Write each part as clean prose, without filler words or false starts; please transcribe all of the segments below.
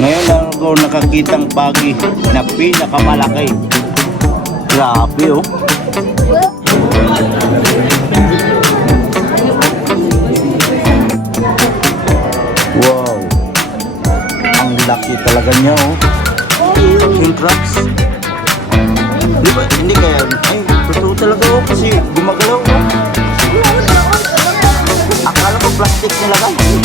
Ngayon lang ako nakakitang pagi na pinakamalaki. Grabe oh. Wow. Ang laki talaga niya oh. Yung crabs. Di ba? Hindi kaya. Ay, totoo talaga oh. Kasi gumagalaw oh. Akala ko plastic nilagay.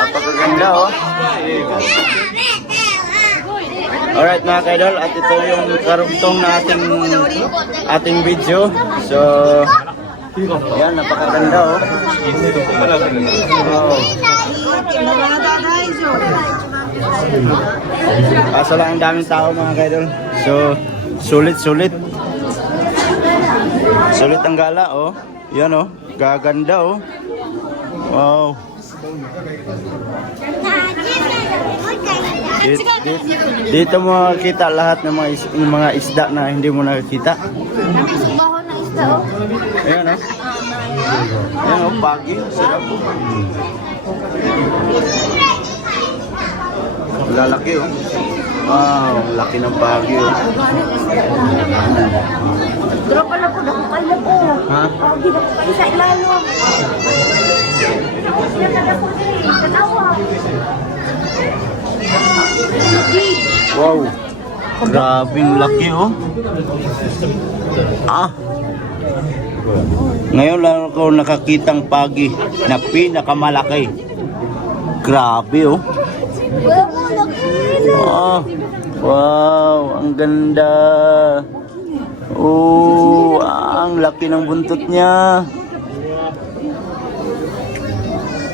Napakaganda oh. Alright mga kaidol, at ito yung karugtong na ating video. So, yan, napakaganda oh. Kaso lang ang daming tao mga kaidol. So, sulit. Sulit ang gala oh. Yan oh, gaganda oh. Wow. Dito mo makikita lahat ng mga isda na hindi mo nakikita. Baho na isda oh. Ayan oh. Ayan oh, pagi. Sarap oh. Lalaki oh. Wow, laki ng pagi oh. Pero pala po, nakakaila po. Ha? Pagi na po kayo sa ilalong. Kanawa. Wow. Grabing laki oh. Ah. Ngayon lang ako nakakitang pagi na pinakamalaki. Grabe oh. Wow, laki. Oh. Wow, ang ganda. Oh, ang laki ng buntot niya.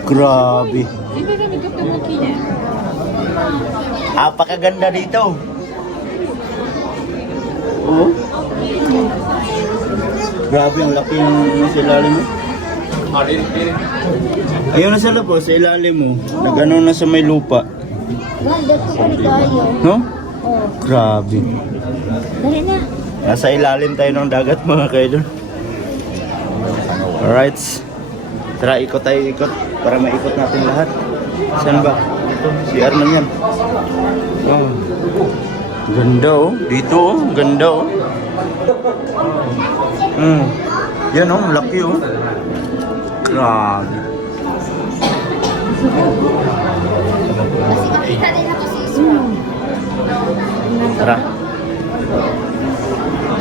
Grabe. Apakaganda dito. Oh. Grabe, ang laki ng sa ilalim mo. Ayun na sa labo, sa ilalim mo. Nag-ano na sa may lupa. Ganda ko kami tayo. No? Oh, Grabe. dali na. Nasa ilalim tayo ng dagat mga kaidol. Alright. Tara, ikot para maikot natin lahat. Saan ba? Ito, CR na yan. Oh. Ganda oh. Dito oh. Ganda oh. Yan oh. Laki oh. Grabe. Kasi makita din ako si Isma. Tara.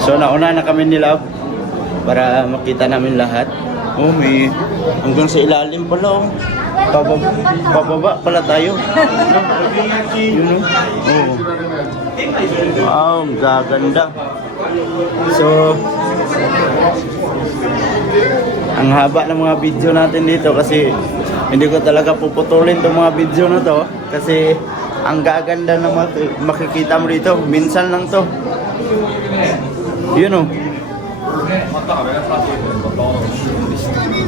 So nauna na kami nila para makita namin lahat. Oh, may hanggang sa ilalim pala oh. Pababa pala tayo. Yun oh. Wow, gaganda. So ang haba ng mga video natin dito kasi hindi ko talaga puputulin itong mga video na to kasi ang gaganda na makikita mo dito. Minsan lang to. Yun oh.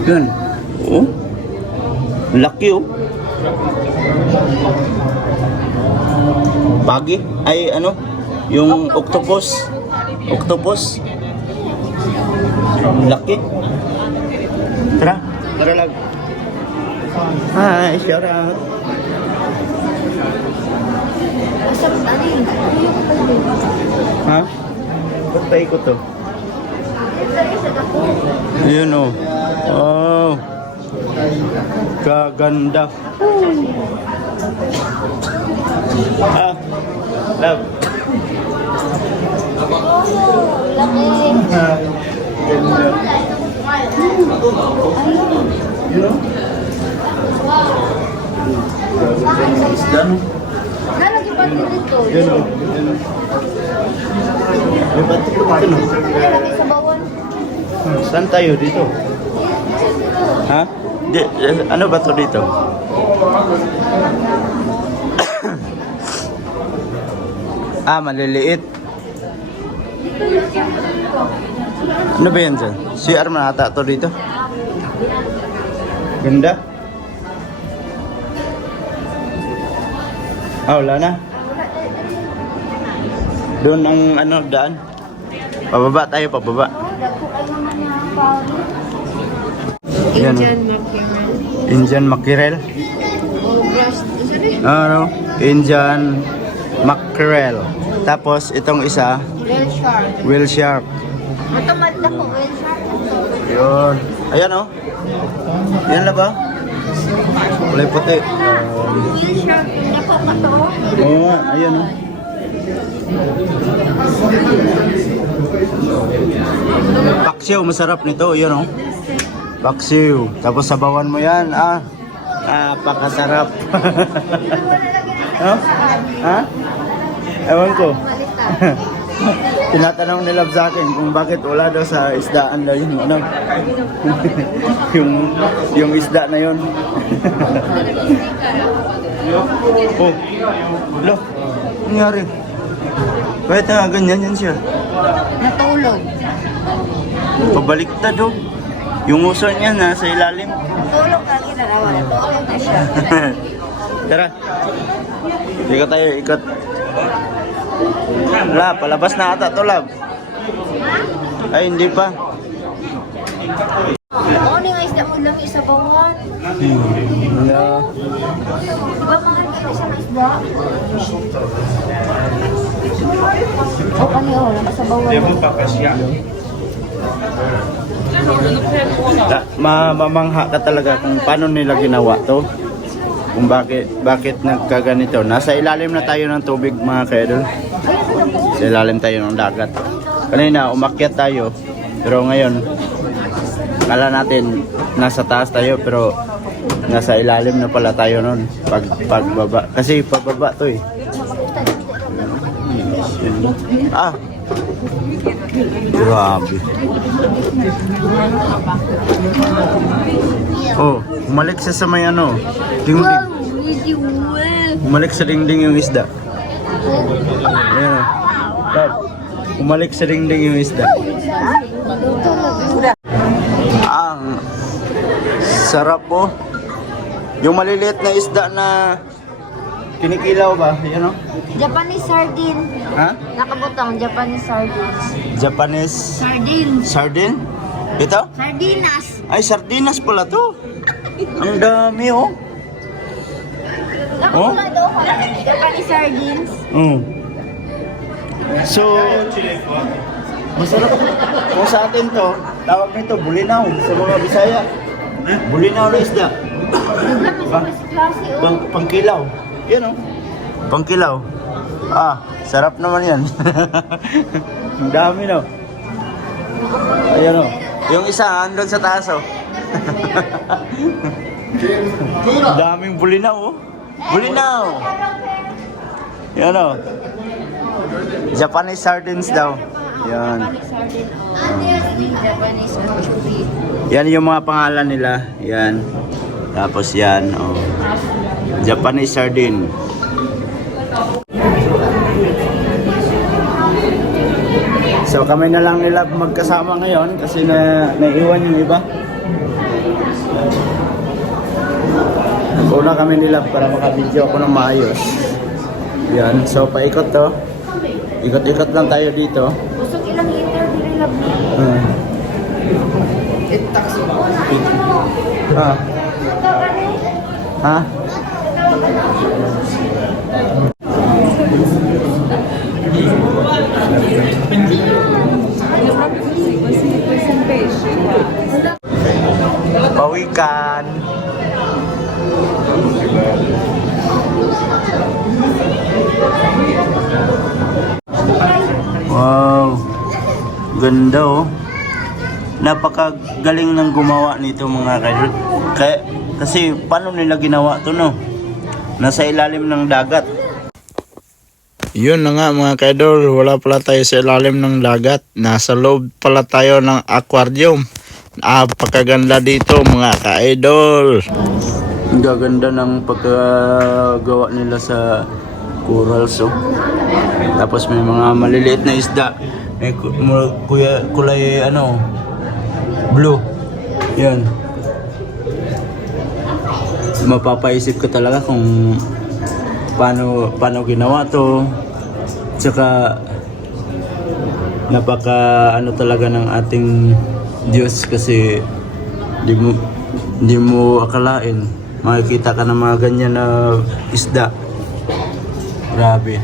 Yun. Oh. Laki oh. Pagi? Ay ano? Yung octopus. Octopus. Laki. Tara. Tara lang. Hi, shout out. Asap na rin. Ha? Ba't tayo ko to? Ayun oh. Oh. Kaganda. Ah. Love. Laki. Ah. Ganda. You know? Gaganda ng isda no? Nalagyan pa din dito. Yun oh. May batik ko dito no? Nalagyan sa bawon. Saan tayo dito? Ha? Ano ba to dito? Ah, maliliit. Ano ba yan dyan? CR man ata to dito? Ganda? Ah, wala na? Doon ang ano, daan. Pababa tayo, pababa. Dagko kayo naman na pawis. Yan. Indian mackerel. Indian mackerel. Oh, grass. Sorry. Ano? Indian mackerel. Tapos itong isa, Real shark. whale shark. Matamad na ko, real shark. Yun. Ayan oh. Yan na ba? Kulay puti. Real shark. Dako ka to. Oo nga, ayan oh. Paksiw, masarap nito. Yun oh. Paksiw. Tapos sabawan mo yan. Napakasarap. Ha? Ha? Ewan ko. Tinatanong nila sa akin kung bakit wala daw sa isdaan daw yung ano. yung isda na yun. Oh. Lo. Ano nangyari? Bakit na ganyan yan siya? Natulog. Pabaliktad oh. Yung uso niya nasa ilalim. Natulog ka ginarawa. Natulog na siya. Tara. Ikot tayo, ikot. Wala, palabas na ata to, lab. Ay, hindi pa. Ako ni nga isda mo lang isa bawan. Yeah. Diba mahal kayo isang isda? O kaniyo, nasa bawan. Mamangha ka talaga kung paano nila ginawa to. Kung bakit nagkaganito. Nasa ilalim na tayo ng tubig, mga kaidol. Sa ilalim tayo ng dagat. Kanina umakyat tayo, pero ngayon kala natin nasa taas tayo, pero nasa ilalim na pala tayo nun pagbaba. Kasi pababa to eh. Grabe. Oh, umalik siya sa may ano, dingding. Umalik sa dingding yung isda. Ayan. Tap. Umalik sa dingding yung isda. Ang sarap po. Yung maliliit na isda na kinikilaw ba? Yan o. Japanese sardine. Ha? Nakabutang Japanese sardines. Japanese Sardine. sardine? Ito? Sardinas. Ay, sardinas pala to. Ang dami oh. Nakabutang daw ko. Japanese sardines. So, masarap. Kung sa atin to, tawag nito bulinaw sa mga Bisaya. Bulinaw na isda. Klase o. Pangkilaw. Yan oh. Pangkilaw. Sarap naman yan. Ang dami no. Ayan oh. Yung isa andun sa taas oh. Daming bulinaw oh. Bulinaw. Yan oh. Japanese sardines daw. Yan. Japanese sardine o. Japanese anchovy. Yan yung mga pangalan nila. Yan. Tapos yan oh. Japanese sardine. So kami na lang nila magkasama ngayon kasi naiwan yung iba. Una kami nila para makabidyo ako ng maayos. Yan, so paikot to. Ikot-ikot lang tayo dito. Busog ilang liter dinilab mo. Ha? Pawikan. Wow. Ganda oh. Napakagaling ng gumawa nito mga kaidol. Kasi paano nila ginawa to no? Nasa ilalim ng dagat. Yun na nga mga kaidol, wala pala tayo sa ilalim ng dagat. Nasa loob pala tayo ng aquarium. Napakaganda dito mga ka-idol. Ang gaganda ng pagkagawa nila sa corals oh. Tapos may mga maliliit na isda. May kulay ano, blue. Yan. Mapapaisip ka talaga kung paano ginawa to. Tsaka Napaka ano talaga ng ating Diyos kasi di mo akalain makikita ka ng mga ganyan na isda. Grabe.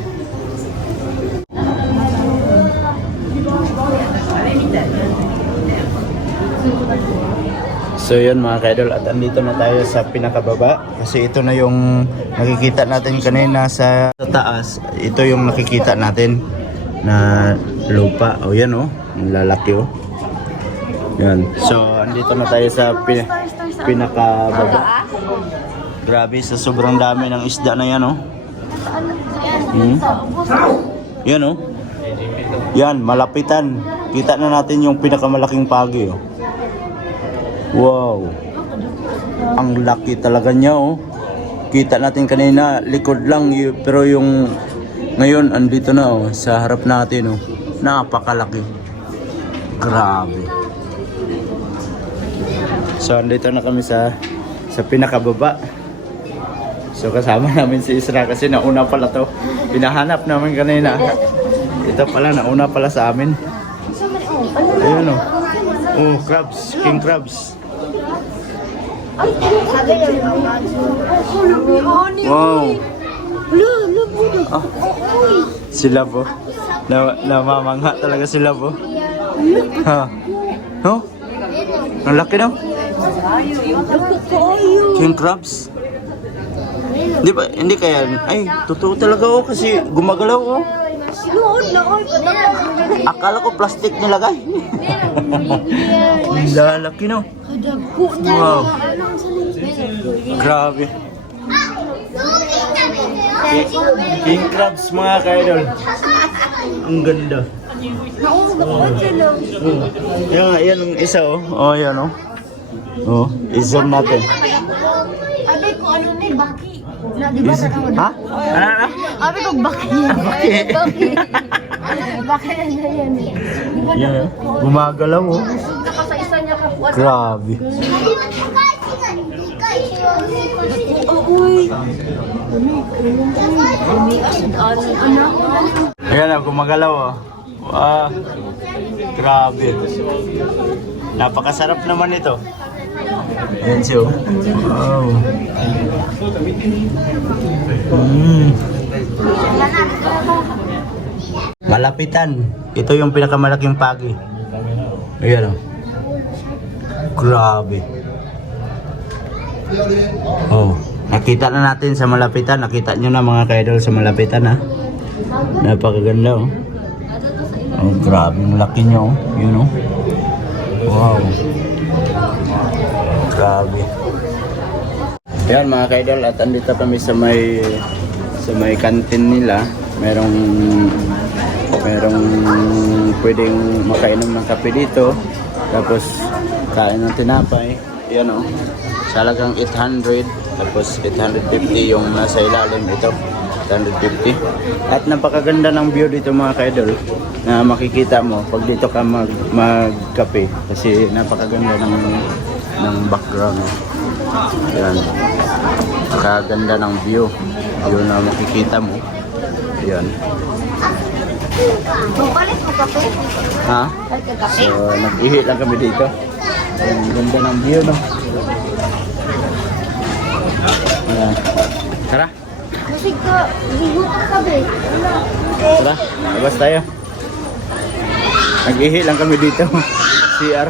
So yun mga kaidol, at andito na tayo sa pinakababa kasi ito na yung nakikita natin kanina sa taas. Ito yung nakikita natin na lupa. O yan o, ang lalaki o. Yan. So andito na tayo sa pinakababa. Grabe, sa sobrang dami ng isda na yan o. Yan o. Yan, malapitan. Kita na natin yung pinakamalaking pagi o. Wow. Ang laki talaga niya oh. Kita natin kanina likod lang pero yung ngayon andito na oh sa harap natin oh. Napakalaki. Grabe. So andito na kami sa pinakababa. So kasama namin si Isra kasi nauna pala to. Pinahanap namin kanina. Ito pala nauna pala sa amin. Ayun oh. Oh, crabs, king crabs. Wow. Ah, sila po. Namamangha talaga sila po. Ha. No? Ang laki no? King crabs. Di ba, hindi kaya, ay, totoo talaga oh kasi gumagalaw oh. Akala ko plastic nilagay. Lalaki no? Wow. Grabe. King crabs mga kaidol. Ang ganda. Yan ang isa oh. Oh yan oh. Oh, i-zoom natin. Abi ko ano ni Baki. Na di ba sa Ha? Ano? Abi ko Baki. Baki. Baki na yan. Yan, gumagalaw oh. Sa isa niya ka. Grabe. Ayan na, gumagalaw oh. Wow. Grabe. Napakasarap naman ito. Ayan siya oh. Wow. Malapitan. Ito yung pinakamalaking pagi. Ayan oh. Grabe. Oh, nakita na natin sa malapitan. Nakita nyo na mga kaidol sa malapitan ha. Napakaganda oh. Oh, grabe yung laki nyo oh. Yun oh. Wow. Grabe. Yan mga kaidol, at andito kami sa may kantin nila. Merong pwedeng makainom ng kape dito. Tapos kain ng tinapay. Yan o. Salagang 800. Tapos 850 yung nasa ilalim ito. 850. At napakaganda ng view dito mga kaidol. Na makikita mo pag dito ka magkape. Kasi napakaganda ng background. Yan. Napakaganda ng view. Yun na makikita mo. Yan. Palit mo kape. Ha? So, nag-ihi lang kami dito. Ang ganda ng view, no? Ayan. Tara. Masig ka, higutan ka be. Tara, labas tayo. Nag-ihi lang kami dito. CR.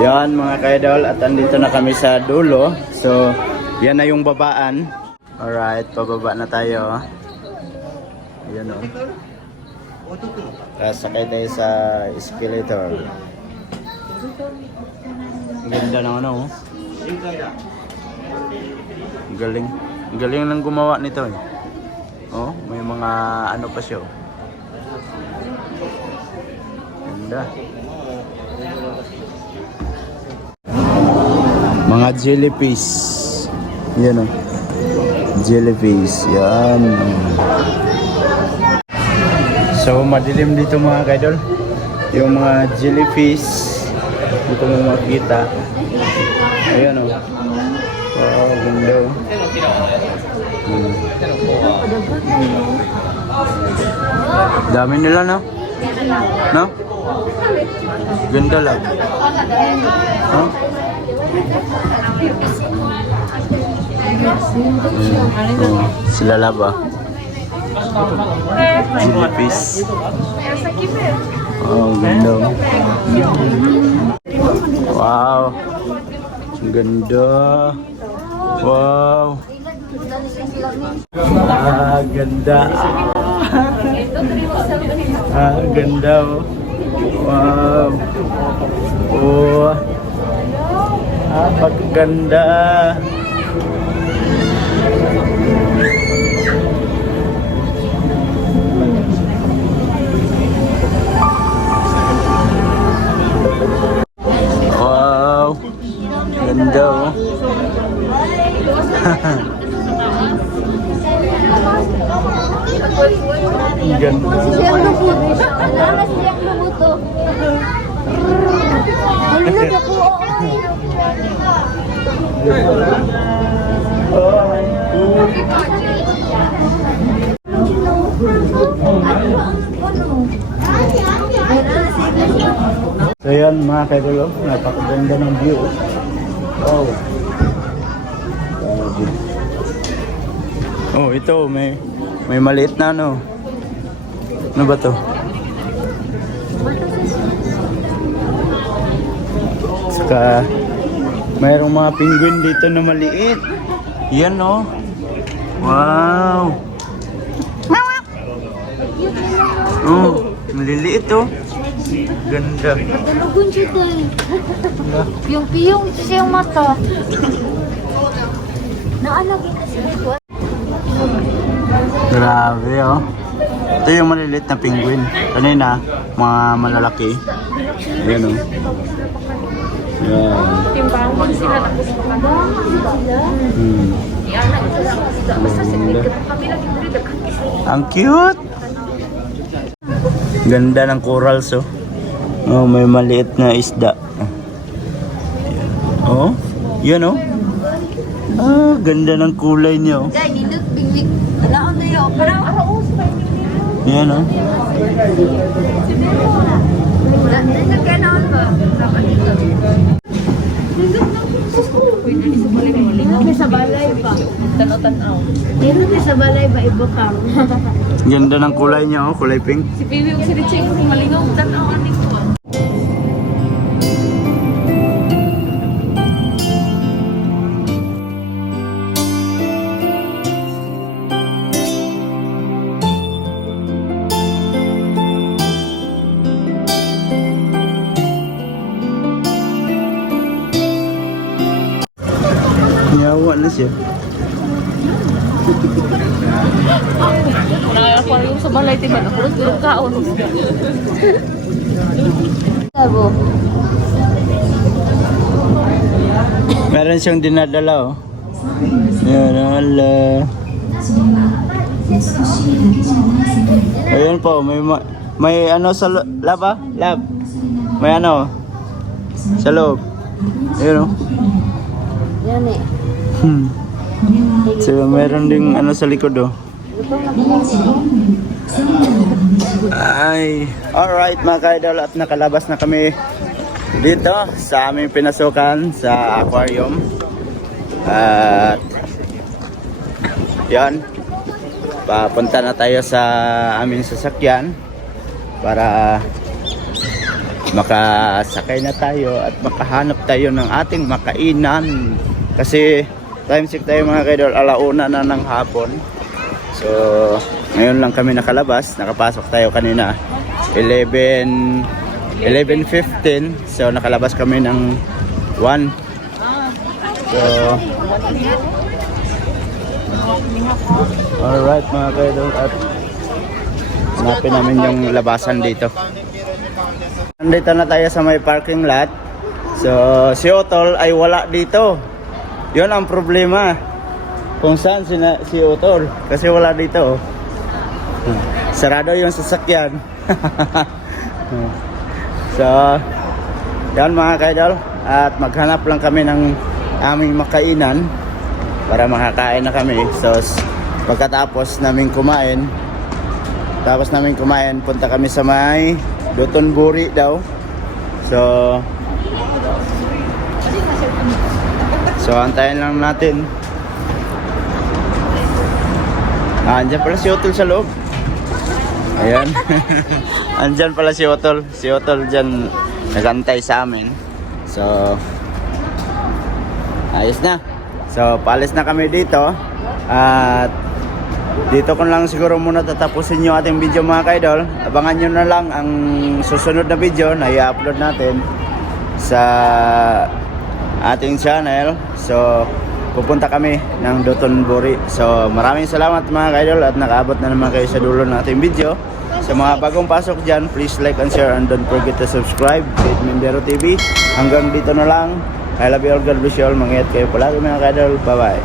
Yan mga kaidol, at andito na kami sa dulo. So, yan na yung babaan. Alright, pababa na tayo. Yan o. Sakay tayo sa escalator. Ganda ng ano oh. Galing. Galing lang gumawa nito eh. Oh, may mga ano pa siya. Ganda. Mga jellyfish. Yan oh. Jellyfish. Yan. So madilim dito mga kaidol. Yung mga jellyfish dito mo makita. Ayan o. Wow, ganda o. Dami nila no? No? Ganda lang. No? Oh, sila laba. Jilipis. Oh, ganda. Wow. Ang ganda. Wow. Ah, ganda. Ah, ganda. Wow. Oh. Ah, pagkaganda. Wow. Ganda oh. Ganda. Siyang lubot. Wala na siyang lubot to. Ano na po? So yan mga kaidol, napakaganda ng view. Oh. Oh, ito may maliit na ano. Ano ba to? Saka mayroong mga penguin dito na maliit. Yan oh. Wow. Oh, maliliit oh. Ganda. Matulugon siya tayo. Yung piyong, ito siya yung mata. Naalagay kasi ito. Grabe oh. Ito yung maliliit na penguin. Kanina, mga malalaki. Ayan oh. Yan. Timbangon sila tapos sila. Ang cute! Ganda ng corals oh. Oh, may maliit na isda. Oh, yan oh. Ah, ganda ng kulay niya oh. Guys, nindot binglik. Alaon na yun. Parang araos. Yan oh. Nindot ka na ba? Nindot sa balay pa. Tanaw-tanaw. Nindot sa balay pa ibukang. Ganda ng kulay niya oh, kulay pink. Si Bibi yung si Richie kung malingaw, tanaw ang ito. Nyawa na siya. Aquarium sa balay, tiba na kulot kaon. Sabo. Meron siyang dinadala oh. Yan, ala. Ayun po, may ano sa lab ah? Lab. May ano sa loob. Ayun oh. Yan eh. So meron ding ano sa likod oh. Ay, alright mga ka-idol, at nakalabas na kami dito sa aming pinasukan sa aquarium. At yan, papunta na tayo sa aming sasakyan para makasakay na tayo at makahanap tayo ng ating makainan. Kasi time check tayo mga ka-idol, 1:00 na ng hapon. So ngayon lang kami nakalabas, nakapasok tayo kanina 11:15. So nakalabas kami ng 1. So alright mga ka-idol, at hanapin namin yung labasan dito. Nandito na tayo sa may parking lot. So si Otol ay wala dito. Yun ang problema. Kung saan si Otol, kasi wala dito. Sarado yung sasakyan. So yan mga ka-idol, at maghanap lang kami ng aming makainan para makakain na kami. So pagkatapos namin kumain, punta kami sa may Dotonbori daw. So antayin lang natin. Andyan pala si Otol sa loob. Ayan. Andyan pala si Otol. Si Otol dyan nagantay sa amin. So ayos na. So paalis na kami dito. At dito ko lang siguro muna tatapusin yung ating video mga kaidol. Abangan nyo na lang ang susunod na video na i-upload natin sa ating channel. So pupunta kami ng Dotonbori. So maraming salamat mga kaidol at nakaabot na naman kayo sa dulo ng ating video. Sa mga bagong pasok dyan, please like and share and don't forget to subscribe with Mindero TV. Hanggang dito na lang. I love you all, God bless you all. Mag-ingat kayo palagi mga kaidol. Bye bye.